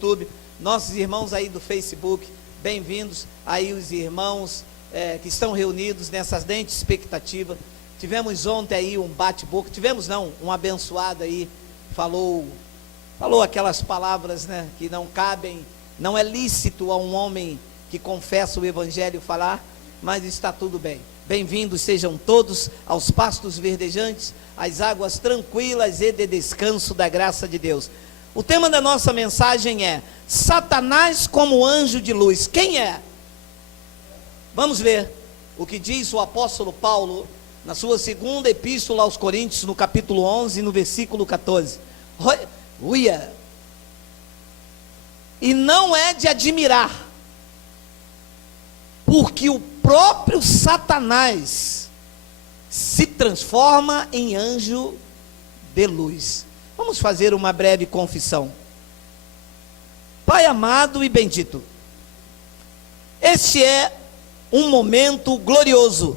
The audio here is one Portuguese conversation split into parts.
YouTube, nossos irmãos aí do Facebook, bem-vindos aí os irmãos que estão reunidos nessa ardente expectativa. Tivemos ontem aí um bate-boca, um abençoado aí, falou aquelas palavras, né, que não cabem, não é lícito a um homem que confessa o Evangelho falar, mas está tudo bem. Bem-vindos sejam todos aos pastos verdejantes, às águas tranquilas e de descanso da graça de Deus. O tema da nossa mensagem é Satanás como anjo de luz. Quem é? Vamos ver o que diz o apóstolo Paulo na sua segunda epístola aos Coríntios, no capítulo 11, no versículo 14. Uia! E não é de admirar, porque o próprio Satanás se transforma em anjo de luz. Vamos fazer uma breve confissão. Pai amado e bendito, este é um momento glorioso,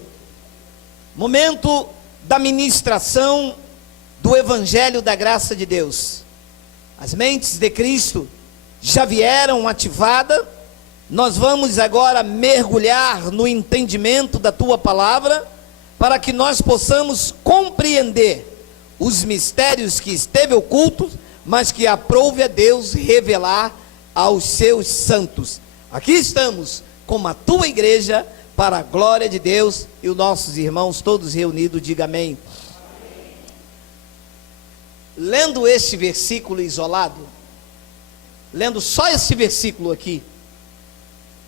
momento da ministração do Evangelho da graça de Deus. As mentes de Cristo já vieram ativadas. Nós vamos agora mergulhar no entendimento da tua palavra, para que nós possamos compreender os mistérios que esteve ocultos, mas que aprouve a Deus revelar aos seus santos. Aqui estamos como a tua igreja, para a glória de Deus, e os nossos irmãos todos reunidos, diga amém. Lendo este versículo isolado, lendo só esse versículo aqui,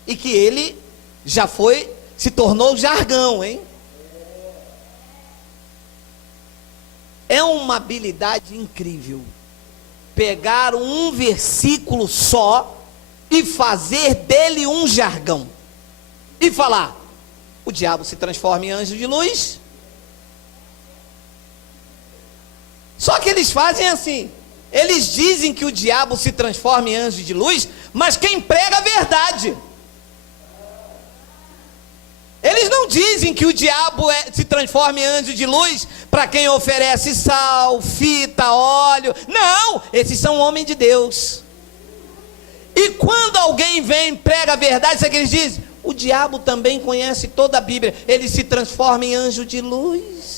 e que ele já se tornou jargão, hein? É uma habilidade incrível, pegar um versículo só, e fazer dele um jargão, e falar, o diabo se transforma em anjo de luz. Só que eles fazem assim, eles dizem que o diabo se transforma em anjo de luz, mas quem prega a verdade. Eles não dizem que o diabo se transforma em anjo de luz para quem oferece sal, fita, óleo. Não, esses são homens de Deus. E quando alguém vem e prega a verdade, sabe o que eles dizem? O diabo também conhece toda a Bíblia, ele se transforma em anjo de luz.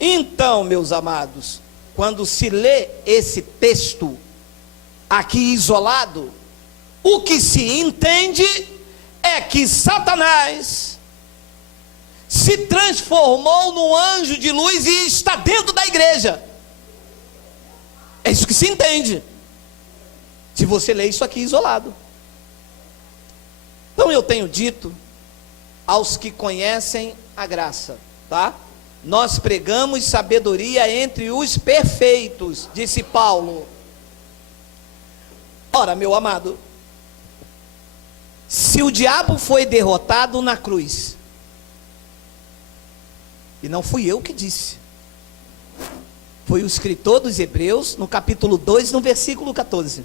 Então, meus amados, quando se lê esse texto aqui isolado, o que se entende é que Satanás se transformou num anjo de luz e está dentro da igreja. É isso que se entende, se você lê isso aqui isolado. Então eu tenho dito aos que conhecem a graça, tá? Nós pregamos sabedoria entre os perfeitos, disse Paulo. Ora, meu amado, se o diabo foi derrotado na cruz, e não fui eu que disse, foi o escritor dos Hebreus, no capítulo 2, no versículo 14,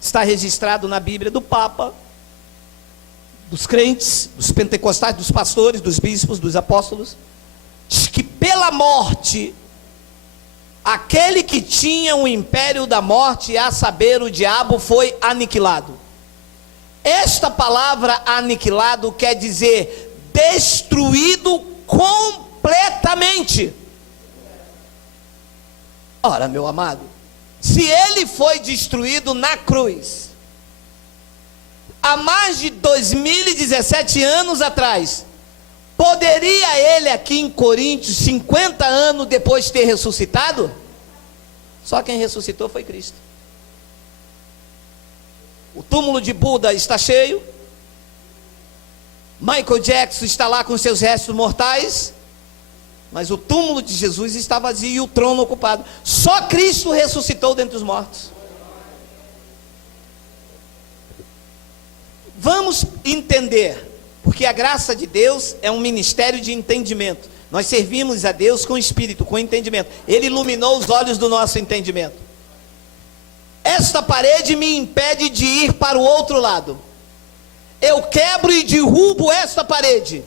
está registrado na Bíblia do Papa, dos crentes, dos pentecostais, dos pastores, dos bispos, dos apóstolos, diz que pela morte, aquele que tinha o império da morte, a saber, o diabo, foi aniquilado. Esta palavra aniquilado quer dizer destruído completamente. Ora, meu amado, se ele foi destruído na cruz, há mais de 2017 anos atrás, poderia ele aqui em Coríntios, 50 anos depois de ter ressuscitado? Só quem ressuscitou foi Cristo. O túmulo de Buda está cheio, Michael Jackson está lá com seus restos mortais, mas o túmulo de Jesus está vazio e o trono ocupado. Só Cristo ressuscitou dentre os mortos. Vamos entender, porque a graça de Deus é um ministério de entendimento. Nós servimos a Deus com espírito, com entendimento. Ele iluminou os olhos do nosso entendimento. Esta parede me impede de ir para o outro lado. Eu quebro e derrubo esta parede.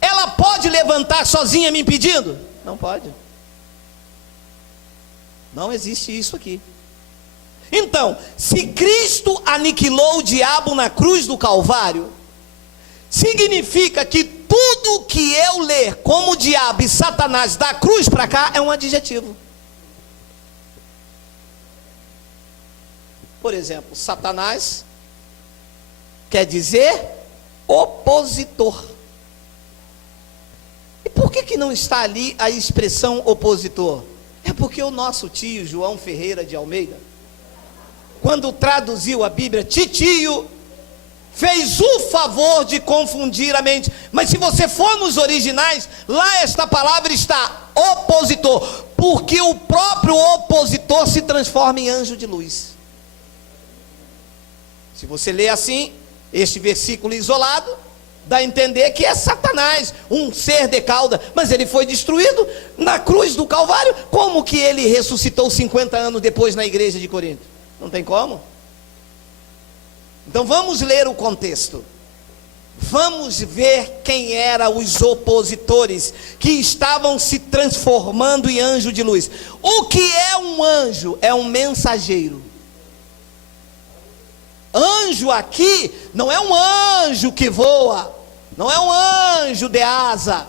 Ela pode levantar sozinha me impedindo? Não pode. Não existe isso aqui. Então, se Cristo aniquilou o diabo na cruz do Calvário, significa que tudo que eu ler como diabo e Satanás da cruz para cá é um adjetivo. Por exemplo, Satanás quer dizer opositor. E por que não está ali a expressão opositor? É porque o nosso tio João Ferreira de Almeida, quando traduziu a Bíblia, titio, fez o favor de confundir a mente. Mas se você for nos originais, lá esta palavra está opositor, porque o próprio opositor se transforma em anjo de luz. Se você lê assim, este versículo isolado, dá a entender que é Satanás, um ser de cauda, mas ele foi destruído na cruz do Calvário. Como que ele ressuscitou 50 anos depois na igreja de Corinto? Não tem como. Então vamos ler o contexto. Vamos ver quem eram os opositores que estavam se transformando em anjo de luz. O que é um anjo? É um mensageiro. Anjo aqui não é um anjo que voa, não é um anjo de asa.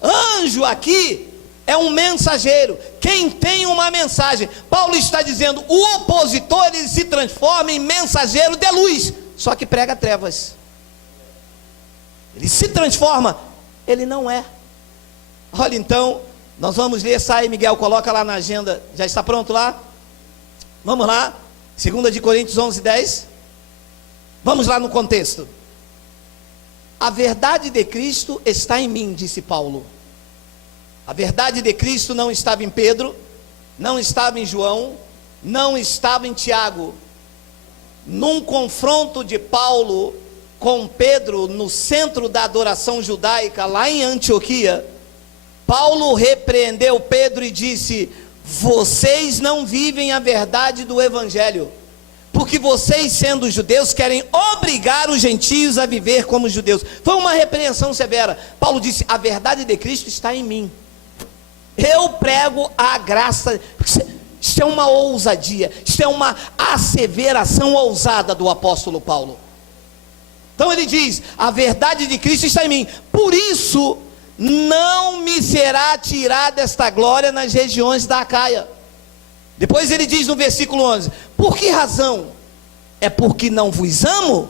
Anjo aqui é um mensageiro, quem tem uma mensagem. Paulo está dizendo, o opositor ele se transforma em mensageiro de luz, só que prega trevas. Ele se transforma, ele não é. Olha, então, nós vamos ler, sai Miguel, coloca lá na agenda, já está pronto lá? Vamos lá, 2 de Coríntios 11:10. Vamos lá no contexto. A verdade de Cristo está em mim, disse Paulo. A verdade de Cristo não estava em Pedro, não estava em João, não estava em Tiago. Num confronto de Paulo com Pedro no centro da adoração judaica, lá em Antioquia, Paulo repreendeu Pedro e disse: vocês não vivem a verdade do evangelho, porque vocês, sendo judeus, querem obrigar os gentios a viver como judeus. Foi uma repreensão severa. Paulo disse: a verdade de Cristo está em mim, eu prego a graça. Isso é uma ousadia, isso é uma asseveração ousada do apóstolo Paulo. Então ele diz: a verdade de Cristo está em mim, por isso não me será tirada esta glória nas regiões da Acaia. Depois ele diz no versículo 11: por que razão? É porque não vos amo?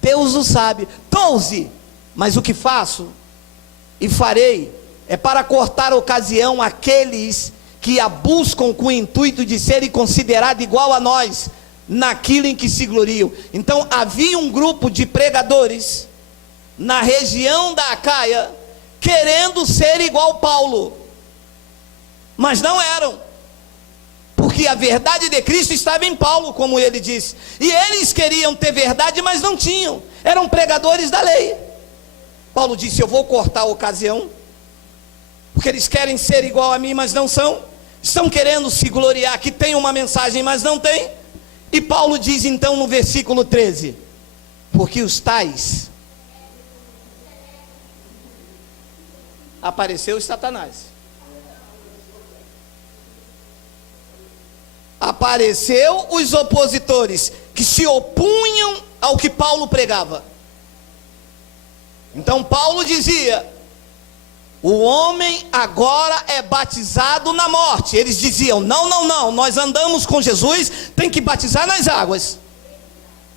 Deus o sabe. 12: mas o que faço e farei é para cortar a ocasião àqueles que a buscam com o intuito de serem considerados igual a nós naquilo em que se gloriam. Então havia um grupo de pregadores na região da Acaia querendo ser igual Paulo, mas não eram, porque a verdade de Cristo estava em Paulo, como ele disse, e eles queriam ter verdade, mas não tinham, eram pregadores da lei. Paulo disse: eu vou cortar a ocasião, porque eles querem ser igual a mim, mas não são, estão querendo se gloriar que tem uma mensagem, mas não tem. E Paulo diz então no versículo 13: porque os tais, apareceu Satanás, apareceu os opositores que se opunham ao que Paulo pregava. Então Paulo dizia: o homem agora é batizado na morte. Eles diziam: não, não, não, nós andamos com Jesus, tem que batizar nas águas.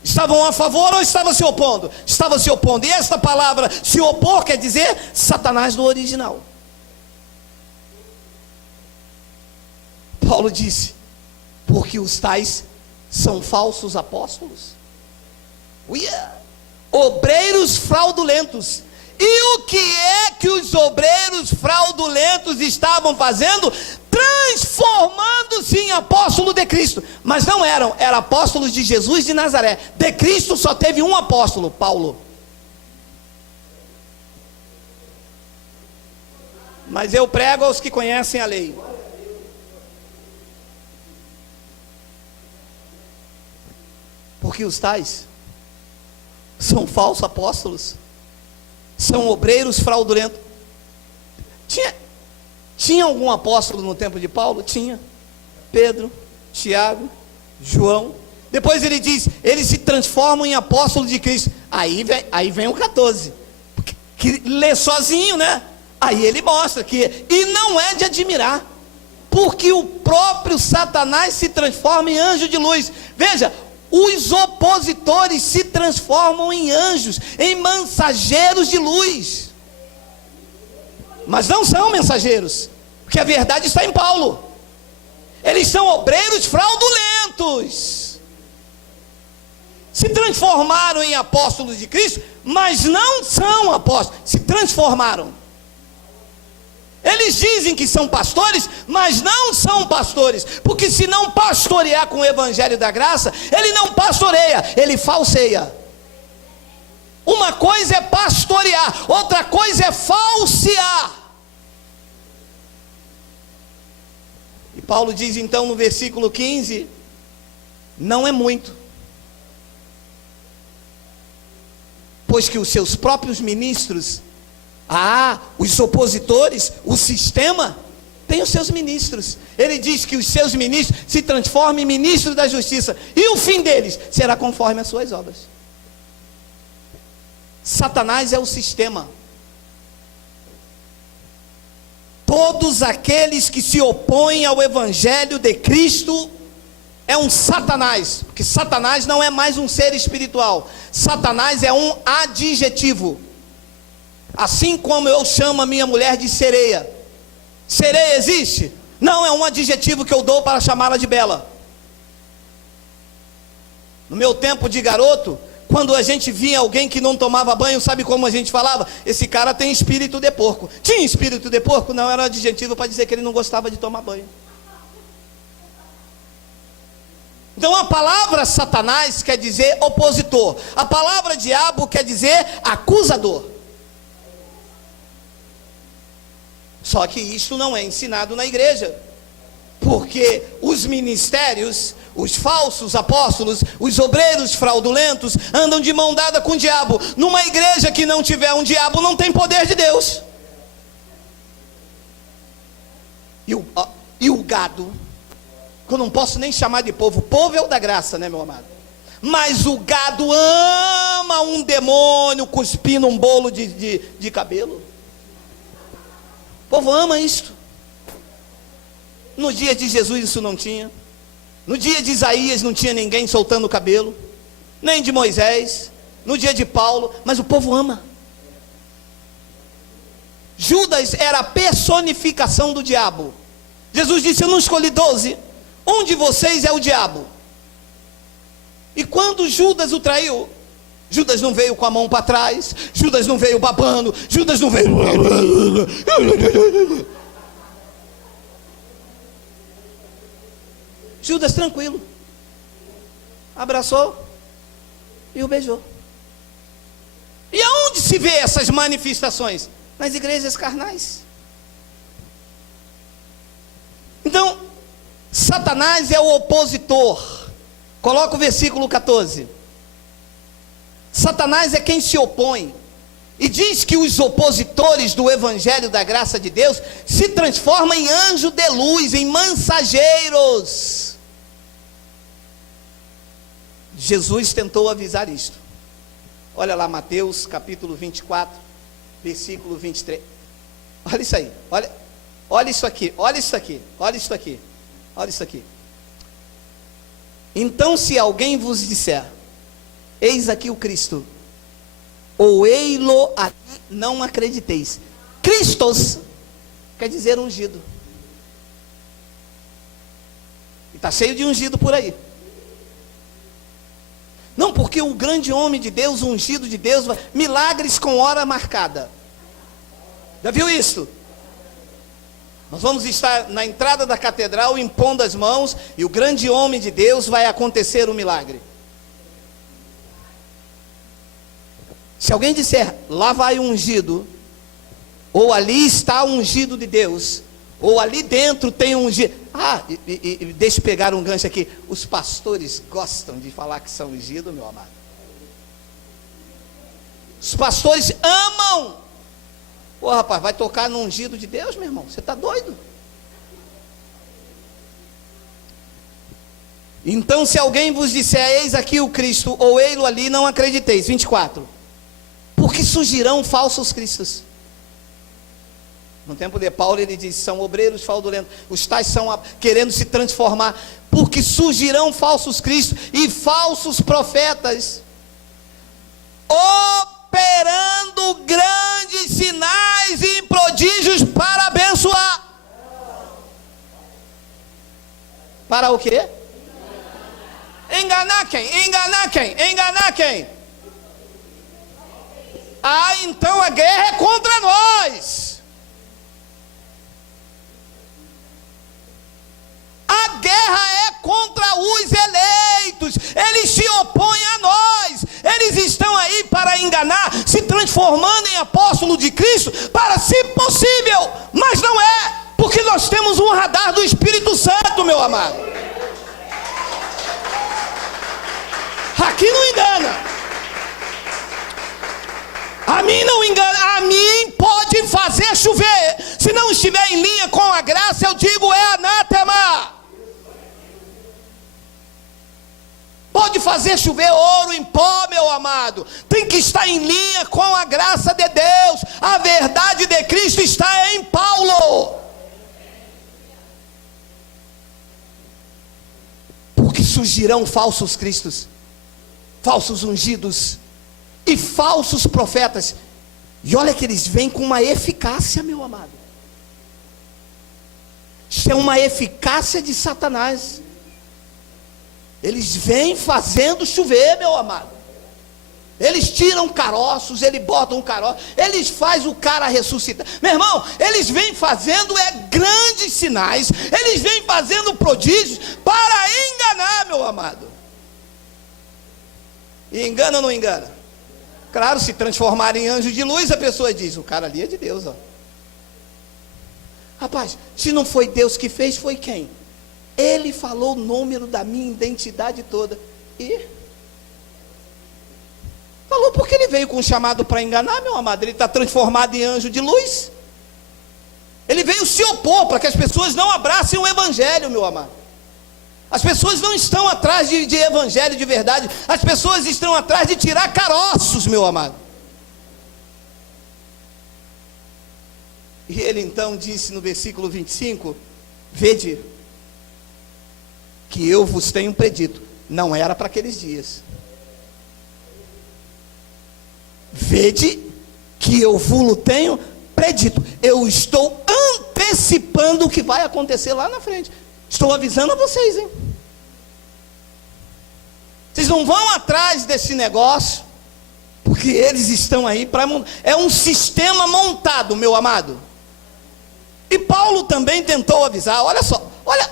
Estavam a favor ou estavam se opondo? Estavam se opondo. E esta palavra se opor quer dizer Satanás no original. Paulo disse: porque os tais são falsos apóstolos, obreiros fraudulentos. E o que é que os obreiros fraudulentos estavam fazendo? Transformando-se em apóstolo de Cristo. Mas não eram apóstolos de Jesus de Nazaré. De Cristo só teve um apóstolo, Paulo. Mas eu prego aos que conhecem a lei. Porque os tais são falsos apóstolos, são obreiros fraudulentos. Tinha algum apóstolo no tempo de Paulo? Tinha. Pedro, Tiago, João. Depois ele diz, eles se transformam em apóstolos de Cristo. Aí vem o 14, que lê sozinho, né? Aí ele mostra que, e não é de admirar, porque o próprio Satanás se transforma em anjo de luz. Veja, os opositores se transformam em anjos, em mensageiros de luz, mas não são mensageiros, porque a verdade está em Paulo. Eles são obreiros fraudulentos, se transformaram em apóstolos de Cristo, mas não são apóstolos, se transformaram. Eles dizem que são pastores, mas não são pastores, porque se não pastorear com o evangelho da graça, ele não pastoreia, ele falseia. Uma coisa é pastorear, outra coisa é falsear. E Paulo diz então no versículo 15, não é muito, pois que os seus próprios ministros, os opositores, o sistema, tem os seus ministros. Ele diz que os seus ministros se transformam em ministros da justiça, e o fim deles será conforme as suas obras. Satanás é o sistema. Todos aqueles que se opõem ao evangelho de Cristo é um Satanás, porque Satanás não é mais um ser espiritual. Satanás é um adjetivo. Assim como eu chamo a minha mulher de sereia. Sereia existe? Não, é um adjetivo que eu dou para chamá-la de bela. No meu tempo de garoto, quando a gente via alguém que não tomava banho, sabe como a gente falava? Esse cara tem espírito de porco. Tinha espírito de porco? Não, era um adjetivo para dizer que ele não gostava de tomar banho. Então a palavra Satanás quer dizer opositor. A palavra diabo quer dizer acusador. Só que isso não é ensinado na igreja, porque os ministérios, os falsos apóstolos, os obreiros fraudulentos andam de mão dada com o diabo. Numa igreja que não tiver um diabo, não tem poder de Deus. E o gado, que eu não posso nem chamar de povo, povo é o da graça, né, meu amado? Mas o gado ama um demônio cuspindo um bolo de cabelo. O povo ama isto. No dia de Jesus isso não tinha. No dia de Isaías não tinha ninguém soltando o cabelo, nem de Moisés. No dia de Paulo, mas o povo ama. Judas era a personificação do diabo. Jesus disse, eu não escolhi 12, um de vocês é o diabo. E quando Judas o traiu, Judas não veio com a mão para trás, Judas não veio babando, Judas não veio... Judas tranquilo, abraçou e o beijou. E aonde se vê essas manifestações? Nas igrejas carnais. Então, Satanás é o opositor. Coloca o versículo 14. Satanás é quem se opõe, e diz que os opositores do evangelho da graça de Deus se transformam em anjo de luz, em mensageiros. Jesus tentou avisar isto. Olha lá Mateus capítulo 24, versículo 23. Olha isso aí, olha isso aqui, olha isso aqui, olha isso aqui, olha isso aqui. Então se alguém vos disser, eis aqui o Cristo, ou ei-lo aqui, não acrediteis. Christos quer dizer ungido. E está cheio de ungido por aí. Não, porque o grande homem de Deus, o ungido de Deus, milagres com hora marcada. Já viu isso? Nós vamos estar na entrada da catedral impondo as mãos, e o grande homem de Deus vai acontecer o milagre. Se alguém disser, lá vai o ungido, ou ali está o ungido de Deus, ou ali dentro tem um ungido. Deixa eu pegar um gancho aqui. Os pastores gostam de falar que são ungidos, meu amado. Os pastores amam. Pô, rapaz, vai tocar no ungido de Deus, meu irmão? Você está doido? Então, se alguém vos disser, eis aqui o Cristo, ou ei-lo ali, não acrediteis. 24. Porque surgirão falsos cristos. No tempo de Paulo ele diz, são obreiros fraudulentos, os tais são querendo se transformar, porque surgirão falsos cristos e falsos profetas, operando grandes sinais e prodígios para abençoar. Para o quê? Enganar quem? Enganar quem? Enganar quem? Ah, então a guerra é contra nós. A guerra é contra os eleitos. Eles se opõem a nós. Eles estão aí para enganar, se transformando em apóstolo de Cristo, para, se possível, mas não é, porque nós temos um radar do Espírito Santo, meu amado. Aqui não engana. A mim não engana. A mim pode fazer chover. Se não estiver em linha com a graça, eu digo é anátema. Pode fazer chover ouro em pó, meu amado. Tem que estar em linha com a graça de Deus. A verdade de Cristo está em Paulo. Porque surgirão falsos cristos, falsos ungidos e falsos profetas. E olha que eles vêm com uma eficácia, meu amado. Isso é uma eficácia de Satanás. Eles vêm fazendo chover, meu amado. Eles tiram caroços, eles botam um caroço, eles fazem o cara ressuscitar. Meu irmão, eles vêm fazendo grandes sinais, eles vêm fazendo prodígios para enganar, meu amado. E engana ou não engana? Claro, se transformar em anjo de luz, a pessoa diz, o cara ali é de Deus, ó. Rapaz, se não foi Deus que fez, foi quem? Ele falou o número da minha identidade toda. E falou porque ele veio com um chamado para enganar, meu amado. Ele está transformado em anjo de luz. Ele veio se opor para que as pessoas não abracem o evangelho, meu amado. As pessoas não estão atrás de evangelho de verdade. As pessoas estão atrás de tirar caroços, meu amado. E ele então disse no versículo 25, vede que eu vos tenho predito. Não era para aqueles dias. Vede que eu vos tenho predito. Eu estou antecipando o que vai acontecer lá na frente. Estou avisando a vocês, hein? Vocês não vão atrás desse negócio, porque eles estão aí para... É um sistema montado, meu amado. E Paulo também tentou avisar. Olha só, olha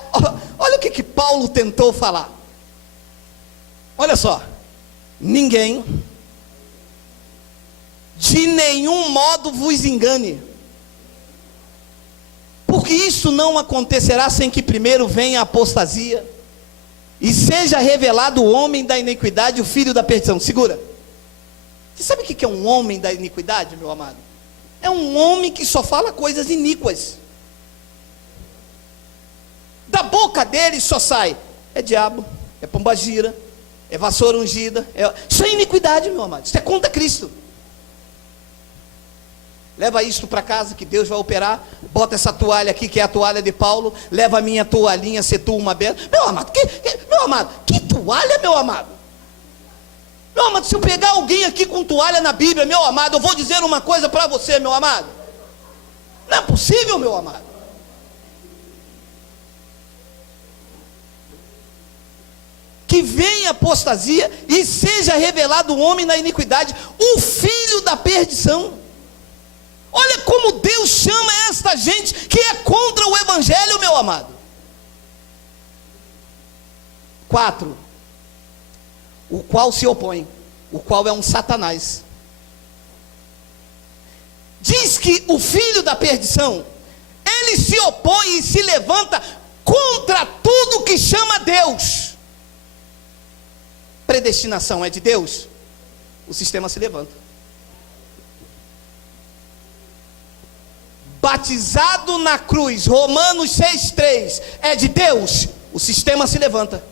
o que Paulo tentou falar. Olha só, ninguém de nenhum modo vos engane, porque isso não acontecerá sem que primeiro venha a apostasia e seja revelado o homem da iniquidade, o filho da perdição. Segura. Você sabe o que é um homem da iniquidade, meu amado? É um homem que só fala coisas iníquas. Da boca dele só sai, é diabo, é pombagira, é vassoura ungida, isso é iniquidade, meu amado. Isso é contra Cristo. Leva isto para casa que Deus vai operar. Bota essa toalha aqui que é a toalha de Paulo. Leva a minha toalhinha, se tu uma benção. Meu amado, que toalha, meu amado? Meu amado, se eu pegar alguém aqui com toalha na Bíblia, meu amado, eu vou dizer uma coisa para você, meu amado. Não é possível, meu amado. Que venha apostasia e seja revelado o homem na iniquidade, o filho da perdição. Olha como Deus chama esta gente que é contra o evangelho, meu amado. 4. O qual se opõe, o qual é um Satanás. Diz que o filho da perdição, ele se opõe e se levanta contra tudo que chama Deus. Predestinação é de Deus, o sistema se levanta. Batizado na cruz, Romanos 6,3, é de Deus, o sistema se levanta.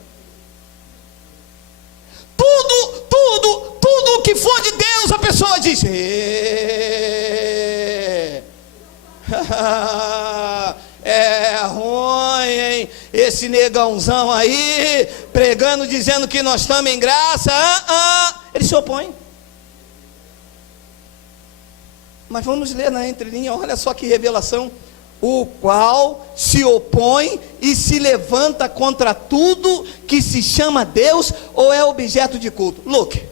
que for de Deus, a pessoa diz: é ruim, hein? Esse negãozão aí, pregando, dizendo que nós estamos em graça. Ele se opõe. Mas vamos ler na entrelinha, olha só que revelação. O qual se opõe e se levanta contra tudo que se chama Deus ou é objeto de culto. Look,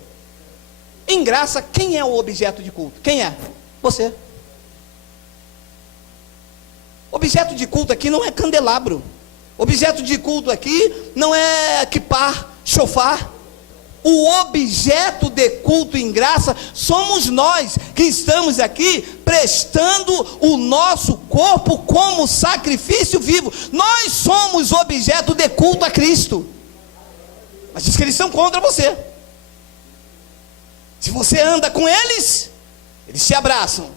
em graça, quem é o objeto de culto? Quem é? Você. Objeto de culto aqui não é candelabro. Objeto de culto aqui não é equipar, chofar. O objeto de culto em graça somos nós que estamos aqui prestando o nosso corpo como sacrifício vivo. Nós somos objeto de culto a Cristo. Mas diz que eles são contra você. Se você anda com eles, eles te abraçam.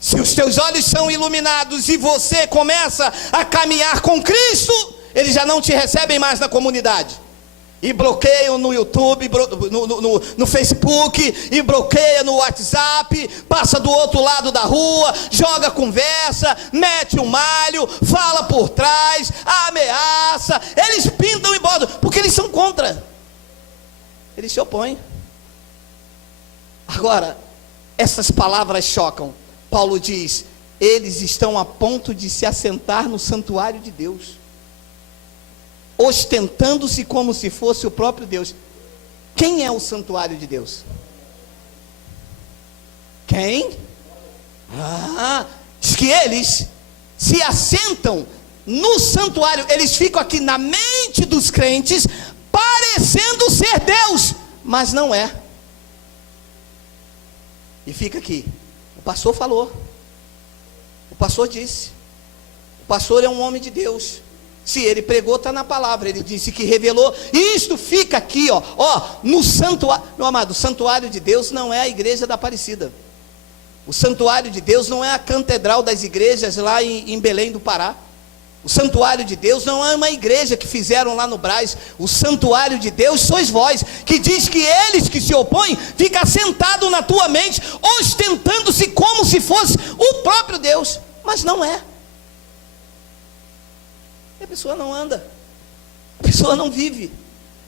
Se os teus olhos são iluminados e você começa a caminhar com Cristo, eles já não te recebem mais na comunidade. E bloqueiam no YouTube, no Facebook, e bloqueia no WhatsApp, passa do outro lado da rua, joga conversa, mete um malho, fala por trás, ameaça. Eles pintam e botam, porque eles são contra. Eles se opõem. Agora, essas palavras chocam. Paulo diz: eles estão a ponto de se assentar no santuário de Deus, ostentando-se como se fosse o próprio Deus. Quem é o santuário de Deus? Quem? Diz que eles se assentam no santuário. Eles ficam aqui na mente dos crentes, parecendo ser Deus, mas não é. E fica aqui. O pastor falou, o pastor disse, o pastor é um homem de Deus. Se ele pregou, está na palavra. Ele disse que revelou. E isto fica aqui, ó, no santuário. Meu amado, o santuário de Deus não é a igreja da Aparecida. O santuário de Deus não é a catedral das igrejas lá em Belém do Pará. O santuário de Deus não é uma igreja que fizeram lá no Brás. O santuário de Deus sois vós, que diz que eles que se opõem ficam sentados na tua mente, ostentando-se como se fosse o próprio Deus, mas não é. E a pessoa não anda, a pessoa não vive,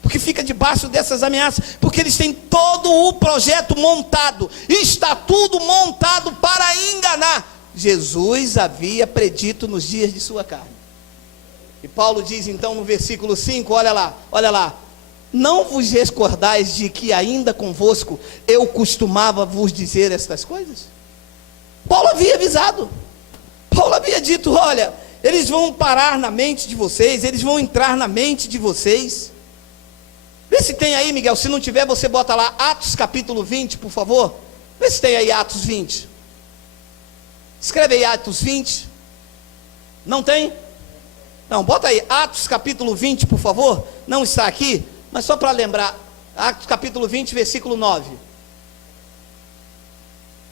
porque fica debaixo dessas ameaças, porque eles têm todo o projeto montado, está tudo montado para enganar. Jesus havia predito nos dias de sua carne. E Paulo diz então no versículo 5, olha lá, não vos recordais de que ainda convosco eu costumava vos dizer estas coisas? Paulo havia avisado, Paulo havia dito: olha, eles vão parar na mente de vocês, eles vão entrar na mente de vocês. Vê se tem aí, Miguel. Se não tiver, você bota lá Atos capítulo 20, por favor. Vê se tem aí Atos 20. Escreve aí Atos 20. Não tem? Não, bota aí Atos capítulo 20, por favor. Não está aqui, mas só para lembrar. Atos capítulo 20, versículo 9.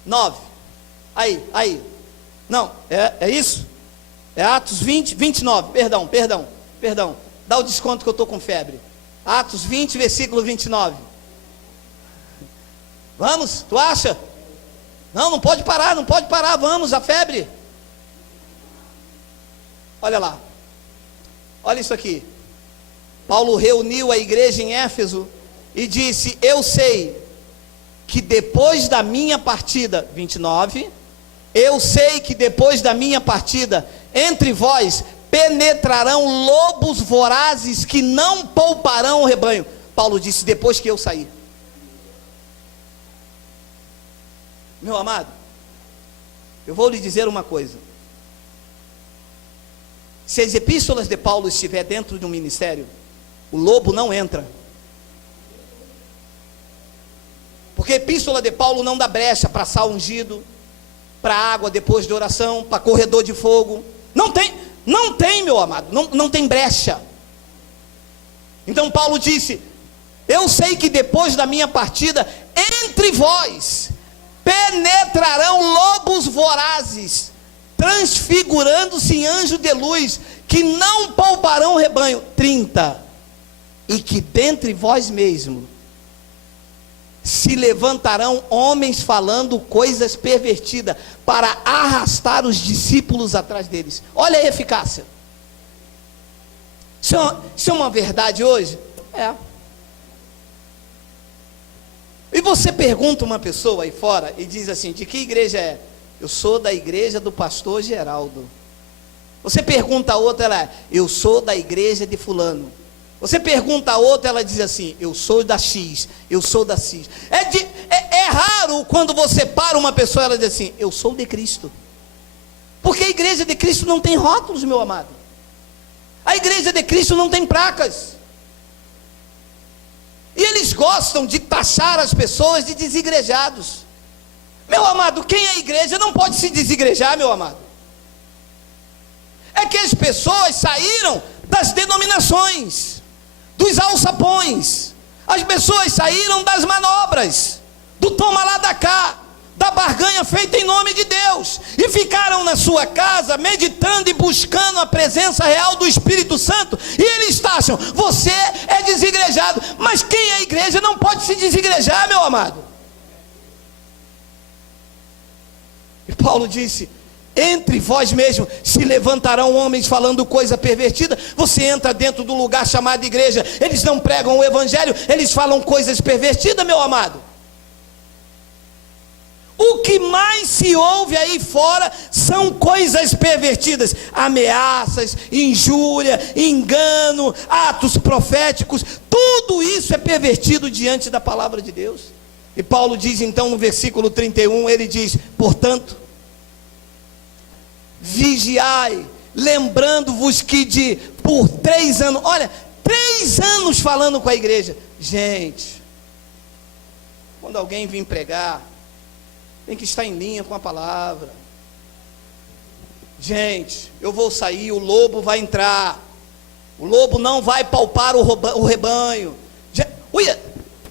9. Aí. Não, é isso? É Atos 20, 29. Perdão. Dá o desconto que eu estou com febre. Atos 20, versículo 29. Vamos, tu acha? Não pode parar, vamos, a febre. Olha lá. Olha isso aqui. Paulo reuniu a igreja em Éfeso e disse: eu sei que depois da minha partida, 29, eu sei que depois da minha partida, entre vós penetrarão lobos vorazes que não pouparão o rebanho. Paulo disse: depois que eu sair. Meu amado, eu vou lhe dizer uma coisa. Se as epístolas de Paulo estiver dentro de um ministério, o lobo não entra. Porque a epístola de Paulo não dá brecha para sal ungido, para água depois de oração, para corredor de fogo. Não tem, meu amado, não tem brecha. Então Paulo disse: eu sei que depois da minha partida, entre vós penetrarão lobos vorazes, transfigurando-se em anjo de luz, que não pouparão o rebanho. 30. E que dentre vós mesmo se levantarão homens falando coisas pervertidas, para arrastar os discípulos atrás deles. Olha a eficácia. Isso é uma verdade hoje? É. E você pergunta uma pessoa aí fora e diz assim: de que igreja é? Eu sou da igreja do pastor Geraldo. Você pergunta a outra, ela é: eu sou da igreja de fulano. Você pergunta a outra, ela diz assim: eu sou da X, eu sou da X. É raro quando você para uma pessoa e ela diz assim: eu sou de Cristo. Porque a igreja de Cristo não tem rótulos, meu amado. A igreja de Cristo não tem placas. E eles gostam de taxar as pessoas de desigrejados. Meu amado, quem é igreja não pode se desigrejar, meu amado. É que as pessoas saíram das denominações, dos alçapões. As pessoas saíram das manobras, do toma lá da cá, da barganha feita em nome de Deus, e ficaram na sua casa meditando e buscando a presença real do Espírito Santo. E eles acham: você é desigrejado. Mas quem é igreja não pode se desigrejar, meu amado. E Paulo disse: entre vós mesmos se levantarão homens falando coisa pervertida. Você entra dentro do lugar chamado igreja, eles não pregam o evangelho, eles falam coisas pervertidas, meu amado. O que mais se ouve aí fora são coisas pervertidas: ameaças, injúria, engano, atos proféticos. Tudo isso é pervertido diante da palavra de Deus. E Paulo diz então no versículo 31, ele diz: portanto, vigiai, lembrando-vos que por 3 anos, olha, 3 anos falando com a igreja. Gente, quando alguém vir pregar, tem que estar em linha com a palavra. Gente, eu vou sair, o lobo vai entrar, o lobo não vai palpar o rebanho. Olha,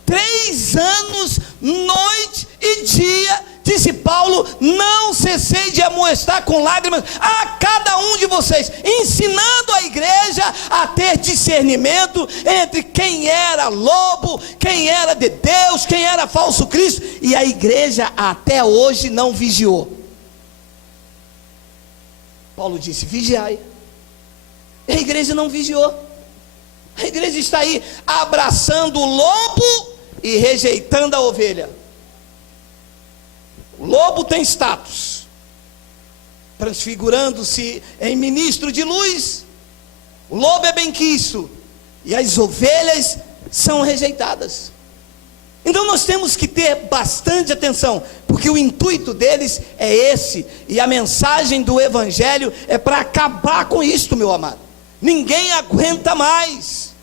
3 anos, noite e dia, disse Paulo: não cessei de amoestar com lágrimas a cada um de vocês, ensinando a igreja a ter discernimento entre quem era lobo, quem era de Deus, quem era falso Cristo. E a igreja até hoje não vigiou. Paulo disse: vigiai. A igreja não vigiou. A igreja está aí abraçando o lobo e rejeitando a ovelha. O lobo tem status, transfigurando-se em ministro de luz. O lobo é benquisto e as ovelhas são rejeitadas. Então nós temos que ter bastante atenção, porque o intuito deles é esse, e a mensagem do evangelho é para acabar com isto, meu amado. Ninguém aguenta mais.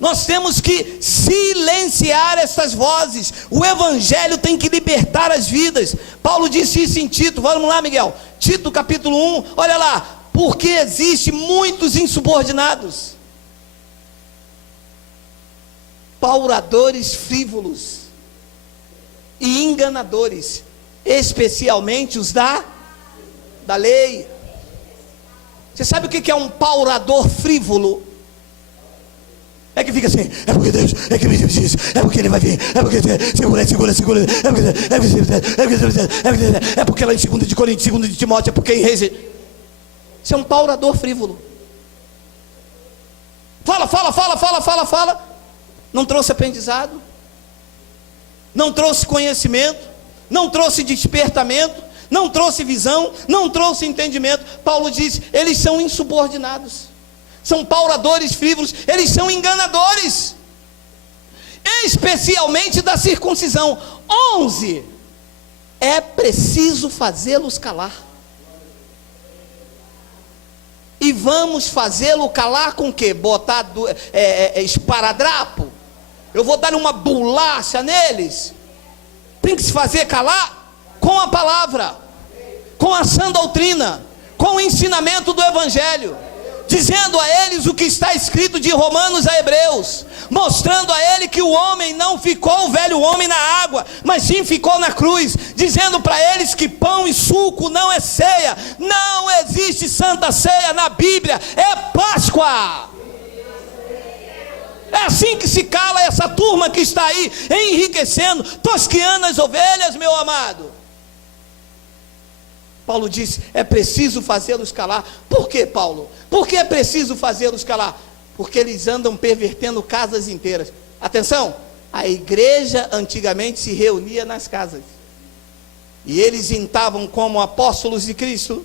Nós temos que silenciar essas vozes. O evangelho tem que libertar as vidas. Paulo disse isso em Tito. Vamos lá, Miguel. Tito capítulo 1, olha lá. Porque existe muitos insubordinados, pauradores frívolos e enganadores, especialmente os da lei. Você sabe o que é um paurador frívolo? É que fica assim: é porque Deus, é que me diz isso, é porque ele vai vir, é porque segura, é porque lá em 2 de Coríntios, 2 de Timóteo, é porque em Reis. Isso é um paurador frívolo. Fala. Não trouxe aprendizado, não trouxe conhecimento, não trouxe despertamento, não trouxe visão, não trouxe entendimento. Paulo diz: eles são insubordinados, são pauradores frívolos, eles são enganadores, especialmente da circuncisão. 11, é preciso fazê-los calar. E vamos fazê-lo calar com o quê? Botar esparadrapo? Eu vou dar uma bolacha neles? Tem que se fazer calar com a palavra, com a sã doutrina, com o ensinamento do evangelho, dizendo a eles o que está escrito de Romanos a Hebreus, mostrando a ele que o homem não ficou o velho homem na água, mas sim ficou na cruz, dizendo para eles que pão e suco não é ceia, não existe santa ceia na Bíblia, é Páscoa, é assim que se cala essa turma que está aí enriquecendo, tosqueando as ovelhas, meu amado. Paulo disse, é preciso fazê-los calar. Por que, Paulo? Por que é preciso fazê-los calar? Porque eles andam pervertendo casas inteiras. Atenção, a igreja antigamente se reunia nas casas. E eles estavam como apóstolos de Cristo,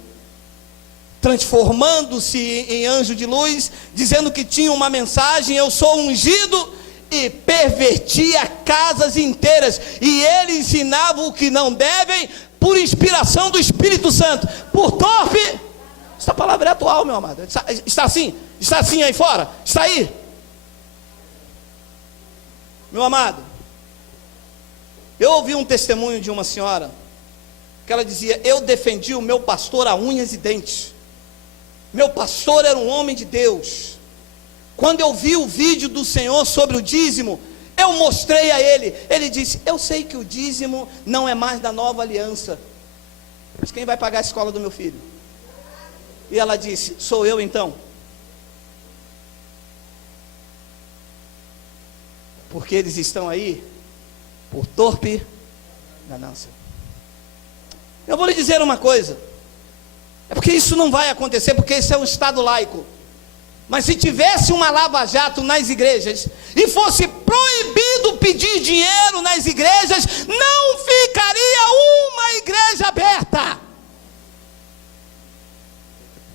transformando-se em anjo de luz, dizendo que tinham uma mensagem, eu sou ungido, e pervertia casas inteiras. E eles ensinavam o que não devem, por inspiração do Espírito Santo, por torpe. Essa palavra é atual, meu amado. Está assim aí fora, está aí. Meu amado, eu ouvi um testemunho de uma senhora, que ela dizia, eu defendi o meu pastor a unhas e dentes. Meu pastor era um homem de Deus. Quando eu vi o vídeo do Senhor sobre o dízimo, eu mostrei a ele. Ele disse, eu sei que o dízimo não é mais da nova aliança, mas quem vai pagar a escola do meu filho? E ela disse, sou eu então. Porque eles estão aí por torpe ganância. Eu vou lhe dizer uma coisa, é porque isso não vai acontecer, porque esse é um estado laico. Mas se tivesse uma lava-jato nas igrejas, e fosse proibido pedir dinheiro nas igrejas, não ficaria uma igreja aberta.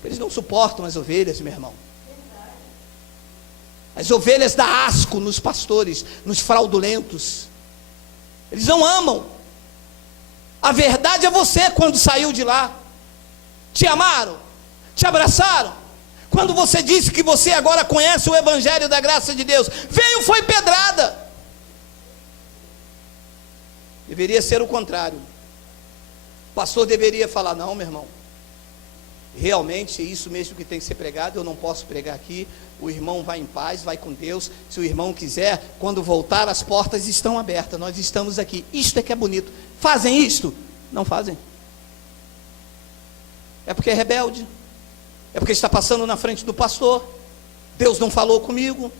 Eles não suportam as ovelhas, meu irmão. As ovelhas dão asco nos pastores, nos fraudulentos. Eles não amam. A verdade é você quando saiu de lá. Te amaram, te abraçaram. Quando você disse que você agora conhece o Evangelho da graça de Deus, veio, foi pedrada. Deveria ser o contrário. O pastor deveria falar, não, meu irmão, realmente é isso mesmo que tem que ser pregado, eu não posso pregar aqui, o irmão vai em paz, vai com Deus, se o irmão quiser, quando voltar as portas estão abertas, nós estamos aqui, isto é que é bonito. Fazem isto? Não fazem. É porque é rebelde, é porque está passando na frente do pastor, Deus não falou comigo,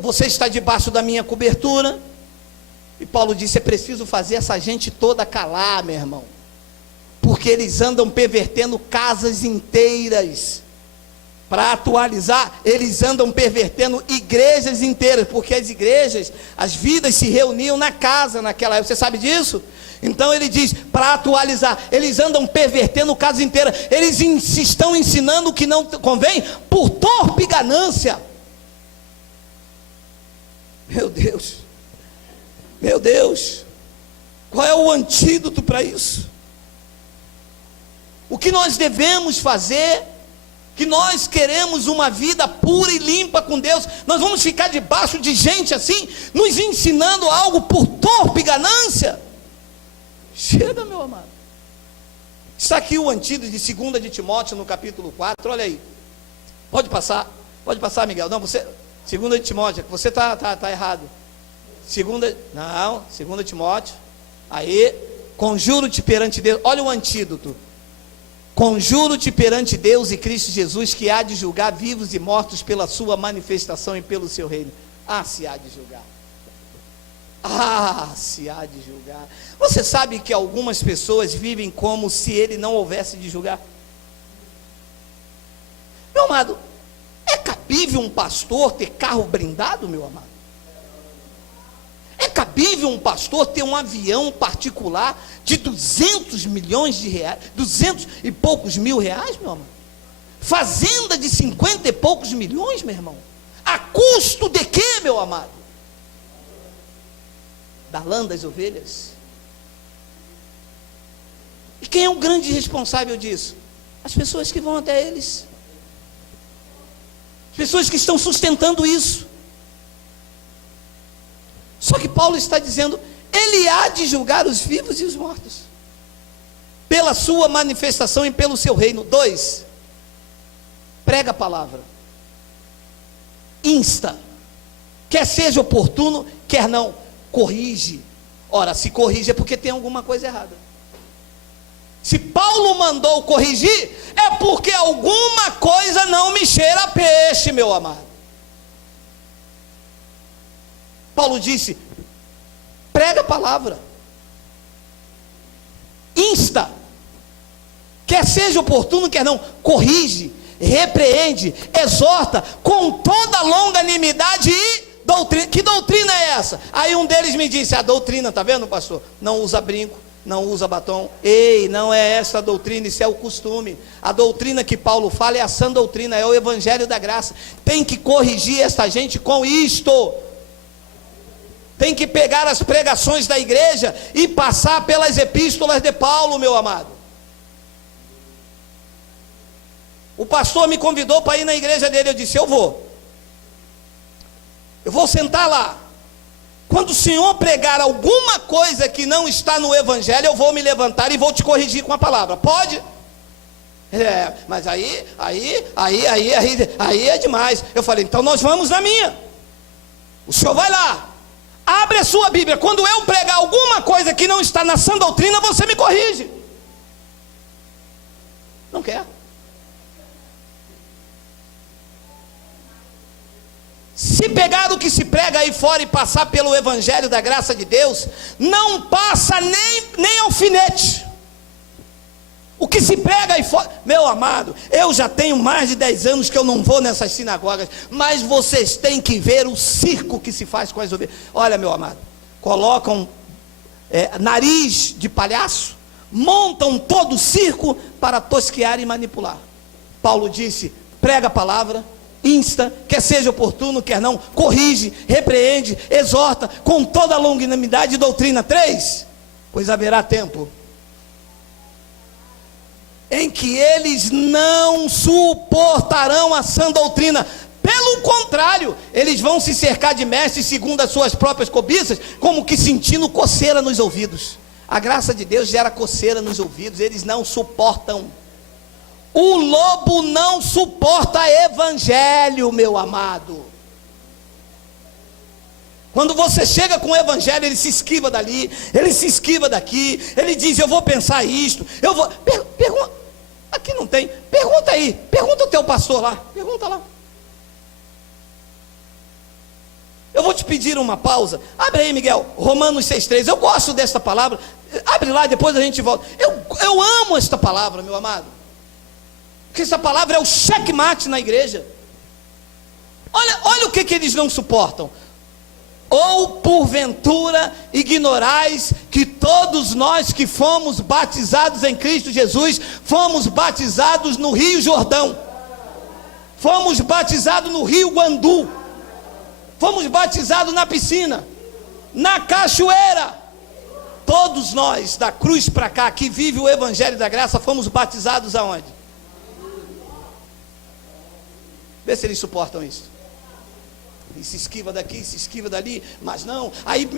você está debaixo da minha cobertura. E Paulo disse, é preciso fazer essa gente toda calar, meu irmão, porque eles andam pervertendo casas inteiras. Para atualizar, eles andam pervertendo igrejas inteiras, porque as igrejas, as vidas se reuniam na casa naquela época, você sabe disso? Então ele diz, para atualizar, eles andam pervertendo casas inteiras, eles estão ensinando o que não convém, por torpe ganância. Meu Deus, qual é o antídoto para isso? O que nós devemos fazer? Que nós queremos uma vida pura e limpa com Deus, nós vamos ficar debaixo de gente assim, nos ensinando algo por torpe ganância? Chega, meu amado. Está aqui o antídoto de 2 de Timóteo, no capítulo 4, olha aí. Pode passar, Miguel. Não, você, 2 de Timóteo, você está errado. 2 Timóteo, aí, conjuro-te perante Deus, olha o antídoto. Conjuro-te perante Deus e Cristo Jesus, que há de julgar vivos e mortos pela sua manifestação e pelo seu reino. Se há de julgar. Se há de julgar. Você sabe que algumas pessoas vivem como se ele não houvesse de julgar? Meu amado, é cabível um pastor ter carro blindado, meu amado? É cabível um pastor ter um avião particular de 200 milhões de reais, 200 e poucos mil reais, meu amado? Fazenda de 50 e poucos milhões, meu irmão? A custo de quê, meu amado? Da lã das ovelhas? E quem é o grande responsável disso? As pessoas que vão até eles, as pessoas que estão sustentando isso. Só que Paulo está dizendo, ele há de julgar os vivos e os mortos, pela sua manifestação e pelo seu reino. 2, prega a palavra, insta, quer seja oportuno, quer não, corrige. Ora, se corrige é porque tem alguma coisa errada. Se Paulo mandou corrigir, é porque alguma coisa não me cheira a peixe, meu amado. Paulo disse: prega a palavra, insta, quer seja oportuno, quer não, corrige, repreende, exorta com toda longanimidade e doutrina. Que doutrina é essa? Aí um deles me disse: a doutrina, tá vendo, pastor? Não usa brinco, não usa batom. Ei, não é essa a doutrina, isso é o costume. A doutrina que Paulo fala é a sã doutrina, é o evangelho da graça. Tem que corrigir esta gente com isto. Tem que pegar as pregações da igreja e passar pelas epístolas de Paulo, meu amado. O pastor me convidou para ir na igreja dele, eu disse: eu vou sentar lá. Quando o senhor pregar alguma coisa que não está no evangelho, eu vou me levantar e vou te corrigir com a palavra. Pode? Mas aí é demais. Eu falei: então nós vamos na minha. O senhor vai lá, abre a sua Bíblia. Quando eu pregar alguma coisa que não está na sã doutrina, você me corrige. Não quer? Se pegar o que se prega aí fora e passar pelo evangelho da graça de Deus, não passa nem alfinete. O que se prega aí fora, meu amado, eu já tenho mais de 10 anos que eu não vou nessas sinagogas, mas vocês têm que ver o circo que se faz com as ovelhas. Olha, meu amado, colocam nariz de palhaço, montam todo o circo para tosquear e manipular. Paulo disse: prega a palavra, insta, quer seja oportuno, quer não, corrige, repreende, exorta com toda a longanimidade e doutrina. 3, pois haverá tempo em que eles não suportarão a sã doutrina. Pelo contrário, eles vão se cercar de mestres segundo as suas próprias cobiças, como que sentindo coceira nos ouvidos. A graça de Deus gera coceira nos ouvidos. Eles não suportam. O lobo não suporta evangelho, meu amado. Quando você chega com o evangelho, ele se esquiva dali, ele se esquiva daqui, ele diz: eu vou pensar isto, eu vou... Pergunta, aqui não tem, pergunta aí, pergunta o teu pastor lá, pergunta lá. Eu vou te pedir uma pausa, abre aí, Miguel, Romanos 6,3, eu gosto desta palavra, abre lá, depois a gente volta. Eu amo esta palavra, meu amado, porque essa palavra é o checkmate na igreja. Olha o que eles não suportam. Ou porventura ignorais que todos nós que fomos batizados em Cristo Jesus, fomos batizados no Rio Jordão, fomos batizados no Rio Guandu, fomos batizados na piscina, na cachoeira. Todos nós, da cruz para cá, que vive o evangelho da graça, fomos batizados aonde? Vê se eles suportam isso. E se esquiva daqui, se esquiva dali, mas não, aí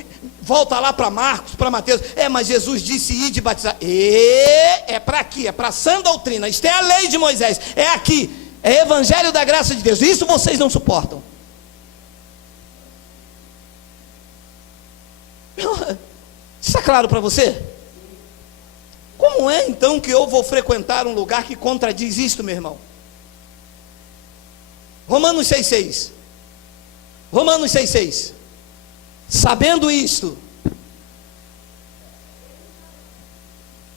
volta lá para Marcos, para Mateus, mas Jesus disse: ir de batizar, é para aqui, é para a sã doutrina, isto é a lei de Moisés, é aqui, é evangelho da graça de Deus, isso vocês não suportam. Isso está claro para você? Como é então que eu vou frequentar um lugar que contradiz isto, meu irmão? Romanos 6,6. Romanos 6,6. Sabendo isto,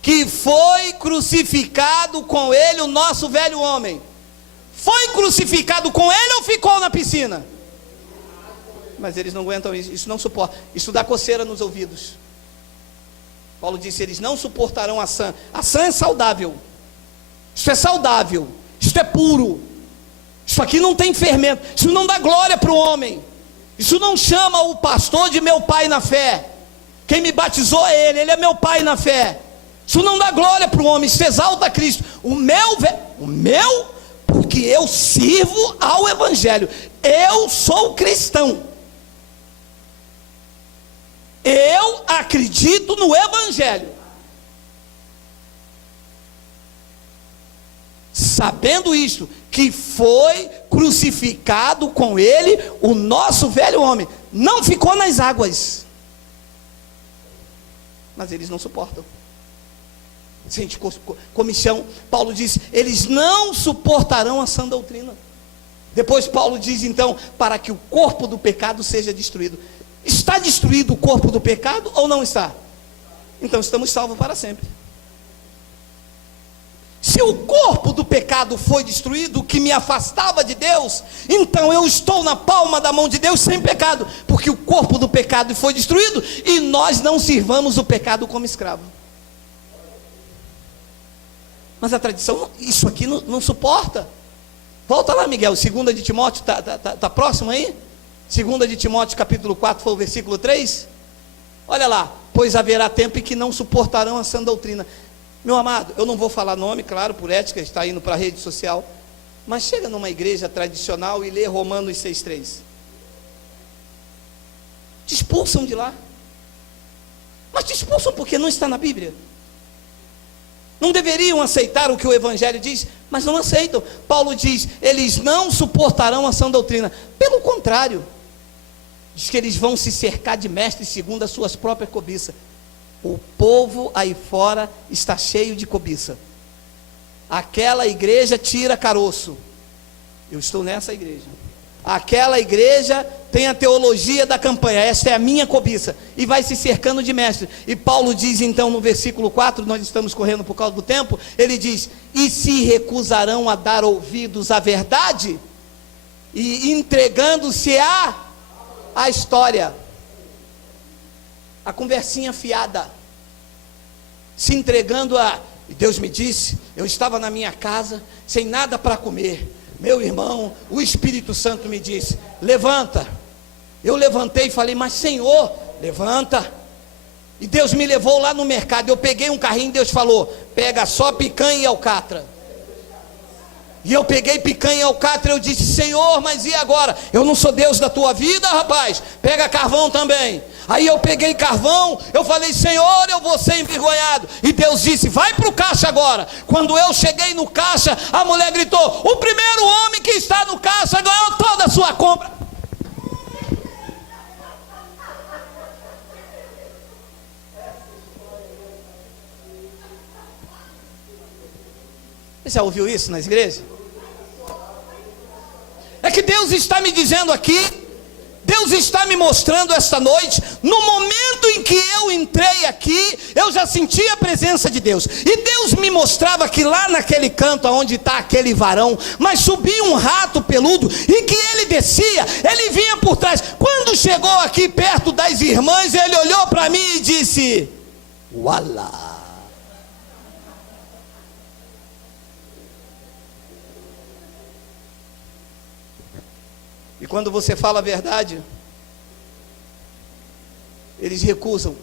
que foi crucificado com ele o nosso velho homem. Foi crucificado com ele ou ficou na piscina? Mas eles não aguentam isso, isso não suporta. Isso dá coceira nos ouvidos. Paulo disse: eles não suportarão a sã. A sã é saudável. Isso é saudável. Isso é puro. Isso aqui não tem fermento. Isso não dá glória para o homem. Isso não chama o pastor de meu pai na fé. Quem me batizou é ele é meu pai na fé. Isso não dá glória para o homem. Isso exalta a Cristo. O meu, porque eu sirvo ao evangelho. Eu sou cristão. Eu acredito no evangelho. Sabendo isto, que foi crucificado com ele o nosso velho homem. Não ficou nas águas. Mas eles não suportam. Sente comichão. Paulo diz: eles não suportarão a sã doutrina. Depois Paulo diz então: para que o corpo do pecado seja destruído. Está destruído o corpo do pecado ou não está? Então estamos salvos para sempre. Se o corpo do pecado foi destruído, que me afastava de Deus, então eu estou na palma da mão de Deus sem pecado, porque o corpo do pecado foi destruído, e nós não sirvamos o pecado como escravo. Mas a tradição, isso aqui não suporta. Volta lá, Miguel, 2 de Timóteo, está próximo aí? 2 de Timóteo capítulo 4, foi o versículo 3. Olha lá, pois haverá tempo em que não suportarão a sã doutrina. Meu amado, eu não vou falar nome, claro, por ética, está indo para a rede social, mas chega numa igreja tradicional e lê Romanos 6,3. Te expulsam de lá. Mas te expulsam porque não está na Bíblia. Não deveriam aceitar o que o Evangelho diz, mas não aceitam. Paulo diz, eles não suportarão a sã doutrina. Pelo contrário, diz que eles vão se cercar de mestres segundo as suas próprias cobiças. O povo aí fora está cheio de cobiça. Aquela igreja tira caroço. Eu estou nessa igreja. Aquela igreja tem a teologia da campanha. Esta é a minha cobiça. E vai se cercando de mestre. E Paulo diz então no versículo 4, nós estamos correndo por causa do tempo, ele diz, e se recusarão a dar ouvidos à verdade, e entregando-se à história, a conversinha fiada, se entregando a... E Deus me disse, eu estava na minha casa, sem nada para comer, meu irmão, o Espírito Santo me disse, levanta. Eu levantei e falei, mas Senhor, levanta. E Deus me levou lá no mercado, eu peguei um carrinho, Deus falou, pega só picanha e alcatra. E eu peguei picanha e alcatra, eu disse, Senhor, mas e agora? Eu não sou Deus da tua vida, rapaz, pega carvão também. Aí eu peguei carvão, eu falei, Senhor, eu vou ser envergonhado. E Deus disse, vai para o caixa agora. Quando eu cheguei no caixa, a mulher gritou, o primeiro homem que está no caixa ganhou toda a sua compra. Você já ouviu isso nas igrejas? É que Deus está me dizendo aqui, Deus está me mostrando esta noite, no momento em que eu entrei aqui, eu já senti a presença de Deus, e Deus me mostrava que lá naquele canto, onde está aquele varão, mas subia um rato peludo, e que ele descia, ele vinha por trás. Quando chegou aqui perto das irmãs, ele olhou para mim e disse, uala. E quando você fala a verdade, eles recusam.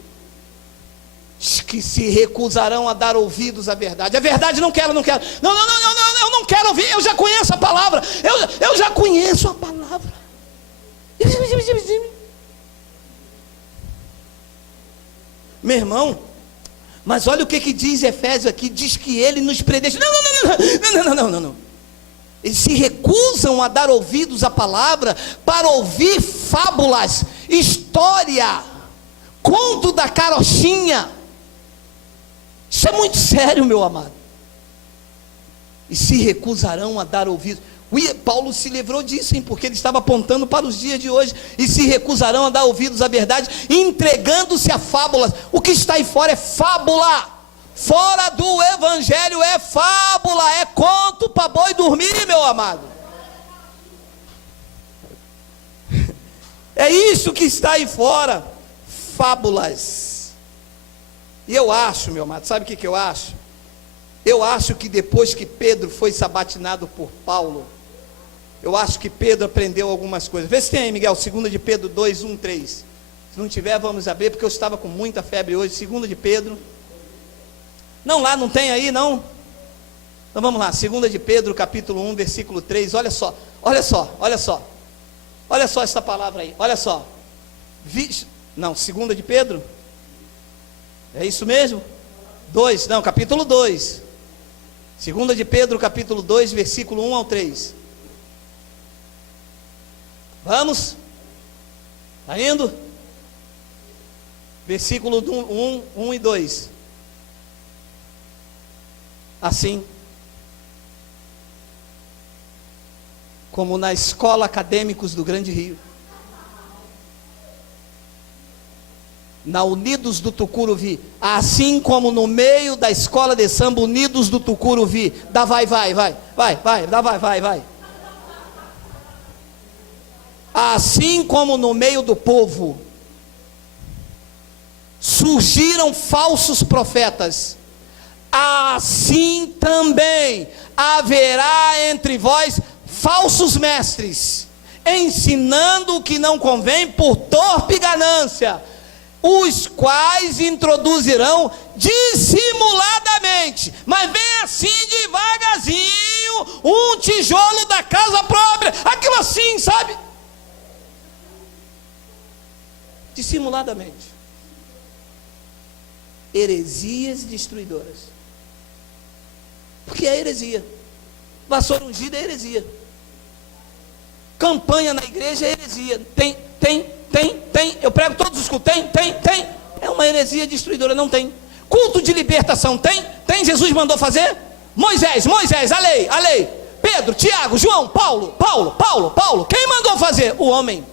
Diz que se recusarão a dar ouvidos à verdade. A verdade não quero. Não, eu não quero ouvir, eu já conheço a palavra. Eu já conheço a palavra. Meu irmão, mas olha o que diz Efésios aqui, diz que ele nos predestinou. Não. Eles se recusam a dar ouvidos à palavra para ouvir fábulas, história, conto da carochinha. Isso é muito sério, meu amado. E se recusarão a dar ouvidos. Paulo se livrou disso, hein, porque ele estava apontando para os dias de hoje. E se recusarão a dar ouvidos à verdade, entregando-se a fábulas. O que está aí fora é fábula. Fora do Evangelho é fábula, é conto para boi dormir, meu amado. É isso que está aí fora, fábulas. E eu acho, meu amado, sabe o que eu acho? Eu acho que depois que Pedro foi sabatinado por Paulo, eu acho que Pedro aprendeu algumas coisas. Vê se tem aí, Miguel, 2 de Pedro 2, 1, 3. Se não tiver, vamos abrir, porque eu estava com muita febre hoje. 2 de Pedro. Não, lá não tem aí, não? Então vamos lá, 2 de Pedro, capítulo 1, versículo 3, olha só essa palavra aí, olha só, não, 2 de Pedro, é isso mesmo? 2, não, capítulo 2, 2 de Pedro, capítulo 2, versículo 1 ao 3, vamos? Está indo? Versículo 1 e 2, assim como na escola acadêmicos do Grande Rio, na Unidos do Tucuruvi, assim como no meio da escola de samba Unidos do Tucuruvi, dá vai, dá vai. Assim como no meio do povo surgiram falsos profetas, assim também haverá entre vós falsos mestres, ensinando o que não convém por torpe ganância, os quais introduzirão dissimuladamente, mas vem assim devagarzinho, um tijolo da casa própria, aquilo assim, sabe? Dissimuladamente. Heresias destruidoras. Porque é heresia. Vassoura ungida é heresia. Campanha na igreja é heresia. Tem. Eu prego todos os cultos. Tem. É uma heresia destruidora, não tem. Culto de libertação tem? Jesus mandou fazer? Moisés, a lei. Pedro, Tiago, João, Paulo. Quem mandou fazer? O homem.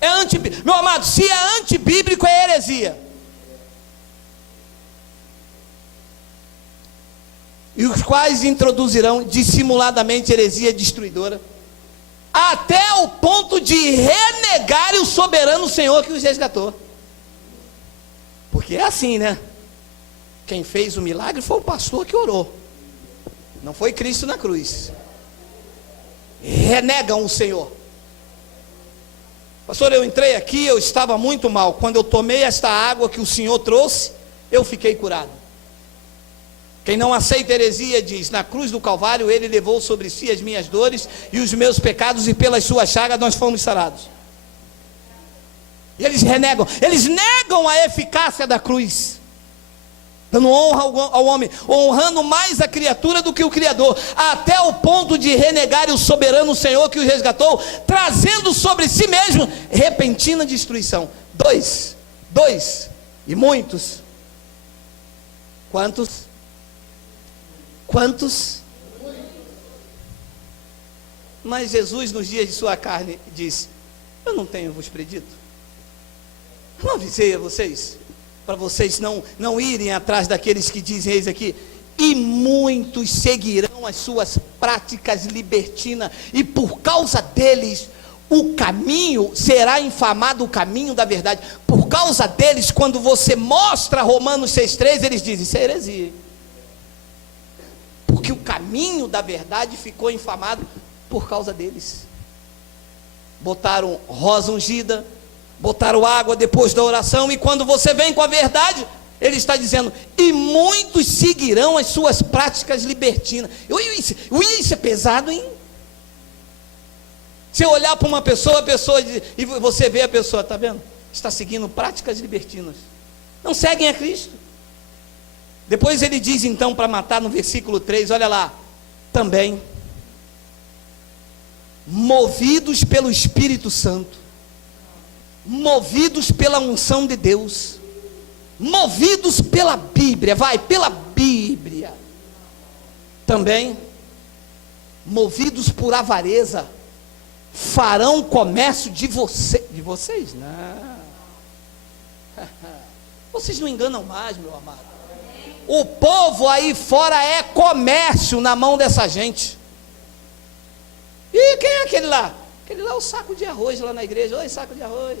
É antibíblico. Meu amado, se é antibíblico é heresia. E os quais introduzirão dissimuladamente heresia destruidora, até o ponto de renegar o soberano Senhor que os resgatou. Porque é assim, né? Quem fez o milagre foi o pastor que orou, não foi Cristo na cruz. Renegam o Senhor. Pastor, eu entrei aqui, eu estava muito mal. Quando eu tomei esta água que o Senhor trouxe, eu fiquei curado. Quem não aceita heresia diz: na cruz do Calvário ele levou sobre si as minhas dores e os meus pecados, e pelas suas chagas nós fomos sarados. E eles renegam, eles negam a eficácia da cruz, dando honra ao homem, honrando mais a criatura do que o Criador, até o ponto de renegar o soberano Senhor que os resgatou, trazendo sobre si mesmo repentina destruição. Dois, e muitos. Quantos? Mas Jesus, nos dias de sua carne, disse: eu não tenho vos predito? Eu não avisei a vocês, para vocês não irem atrás daqueles que dizem, eis aqui, e muitos seguirão as suas práticas libertinas, e por causa deles o caminho será infamado, o caminho da verdade. Por causa deles, quando você mostra Romanos 6,3, eles dizem: isso é heresia, porque o caminho da verdade ficou infamado por causa deles. Botaram rosa ungida, botaram água depois da oração, e quando você vem com a verdade, ele está dizendo: e muitos seguirão as suas práticas libertinas. Isso é pesado, hein? Se eu olhar para uma pessoa, e você vê a pessoa, está vendo? Está seguindo práticas libertinas, não seguem a Cristo. Depois ele diz então, para matar, no versículo 3, olha lá: também movidos pelo Espírito Santo, movidos pela unção de Deus, movidos pela Bíblia, pela Bíblia, também movidos por avareza, farão comércio de vocês. Não, vocês não enganam mais, meu amado. O povo aí fora é comércio na mão dessa gente. E quem é aquele lá? Aquele lá é o saco de arroz lá na igreja. Oi, saco de arroz.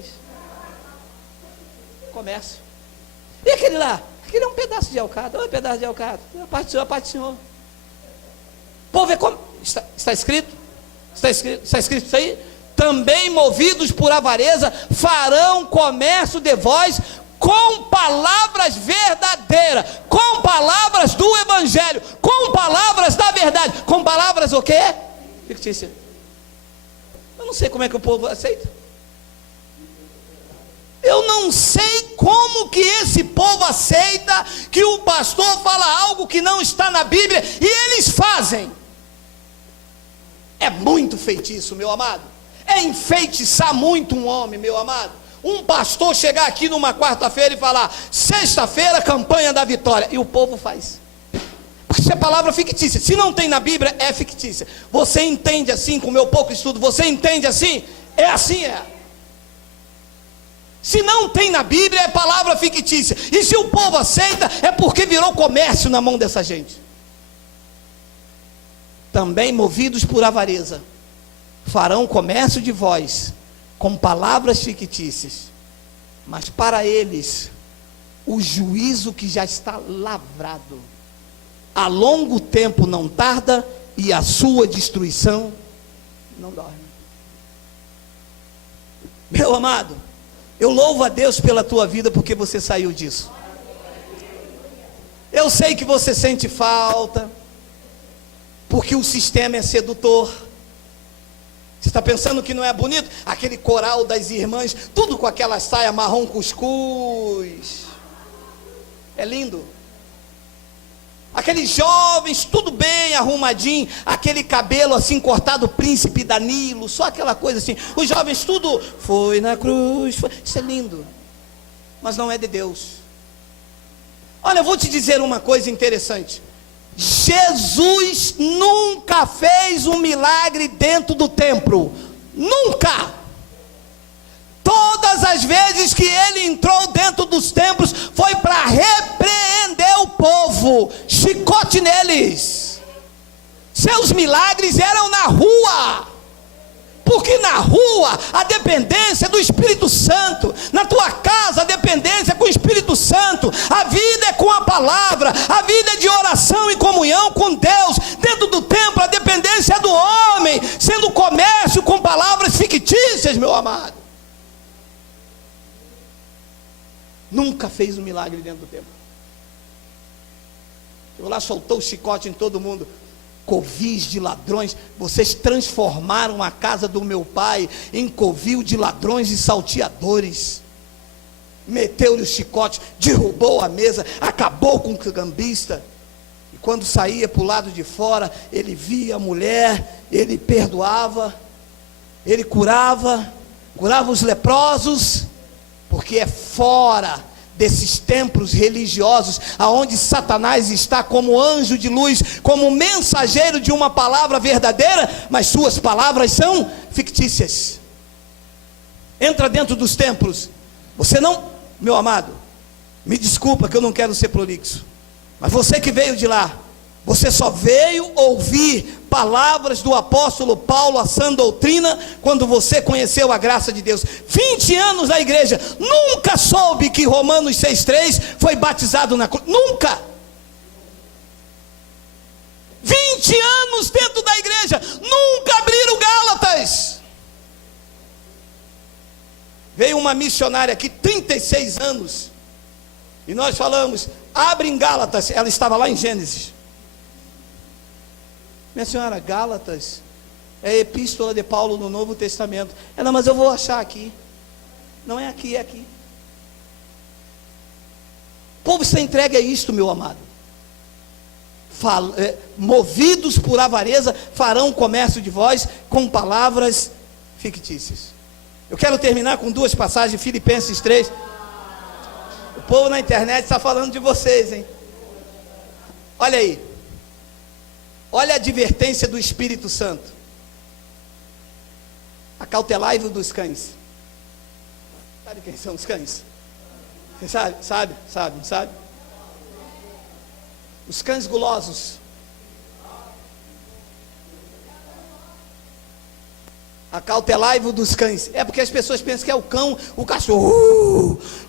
Comércio. E aquele lá? Aquele é um pedaço de alcatra. Oi, pedaço de alcatra. A parte do Senhor, a parte do Senhor. O povo é está escrito? Está escrito isso aí? Também movidos por avareza, farão comércio de vós com palavras verdadeiras, com palavras do Evangelho, com palavras da verdade, com palavras o quê? Fictícia. Eu não sei como é que o povo aceita. Eu não sei como que esse povo aceita que o pastor fala algo que não está na Bíblia e eles fazem. É muito feitiço, meu amado. É enfeitiçar muito um homem, meu amado. Um pastor chegar aqui numa quarta-feira e falar: sexta-feira, campanha da vitória, e o povo faz. Isso é palavra fictícia. Se não tem na Bíblia, é fictícia. Você entende assim, com o meu pouco estudo, você entende assim? É assim, é. Se não tem na Bíblia, é palavra fictícia. E se o povo aceita, é porque virou comércio na mão dessa gente. Também movidos por avareza, farão comércio de vós, com palavras fictícias. Mas para eles, o juízo que já está lavrado, a longo tempo não tarda, e a sua destruição não dorme. Meu amado, eu louvo a Deus pela tua vida, porque você saiu disso. Eu sei que você sente falta, porque o sistema é sedutor. Você está pensando que não é bonito? Aquele coral das irmãs, tudo com aquela saia marrom cuscuz. É lindo. Aqueles jovens, tudo bem arrumadinho, aquele cabelo assim cortado, príncipe Danilo, só aquela coisa assim. Os jovens tudo, foi na cruz, foi. Isso é lindo, mas não é de Deus. Olha, eu vou te dizer uma coisa interessante. Jesus nunca fez um milagre dentro do templo, nunca. Todas as vezes que ele entrou dentro dos templos, foi para repreender o povo, chicote neles. Seus milagres eram na rua, porque na rua a dependência do Espírito Santo, na tua casa a dependência é com o Espírito Santo, a vida é com a palavra, a vida é de oração e comunhão com Deus. Dentro do templo a dependência é do homem, sendo comércio com palavras fictícias, meu amado. Nunca fez um milagre dentro do templo. Chegou lá, soltou o chicote em todo mundo. Covis de ladrões, vocês transformaram a casa do meu pai em covil de ladrões e salteadores. Meteu-lhe o chicote, derrubou a mesa, acabou com o cambista. E quando saía para o lado de fora, ele via a mulher, ele perdoava, ele curava os leprosos, porque é fora desses templos religiosos, aonde Satanás está como anjo de luz, como mensageiro de uma palavra verdadeira, mas suas palavras são fictícias. Entra dentro dos templos, você não, meu amado, me desculpa que eu não quero ser prolixo, mas você que veio de lá, você só veio ouvir palavras do apóstolo Paulo, a sã doutrina, quando você conheceu a graça de Deus. 20 anos na igreja, nunca soube que Romanos 6,3 foi batizado na cruz, nunca. 20 anos dentro da igreja, nunca abriram Gálatas. Veio uma missionária aqui, 36 anos, e nós falamos, abre em Gálatas, ela estava lá em Gênesis. Minha senhora, Gálatas é a epístola de Paulo no Novo Testamento. Ela, mas eu vou achar aqui. Não é aqui, é aqui. O povo está entregue a isto, meu amado. Movidos por avareza, farão comércio de vós com palavras fictícias. Eu quero terminar com duas passagens, Filipenses 3. O povo na internet está falando de vocês, hein? Olha aí. Olha a advertência do Espírito Santo. Acautelai-vos dos cães. Sabe quem são os cães? Você sabe? Os cães gulosos. Acautelai-vos dos cães. É porque as pessoas pensam que é o cão, o cachorro.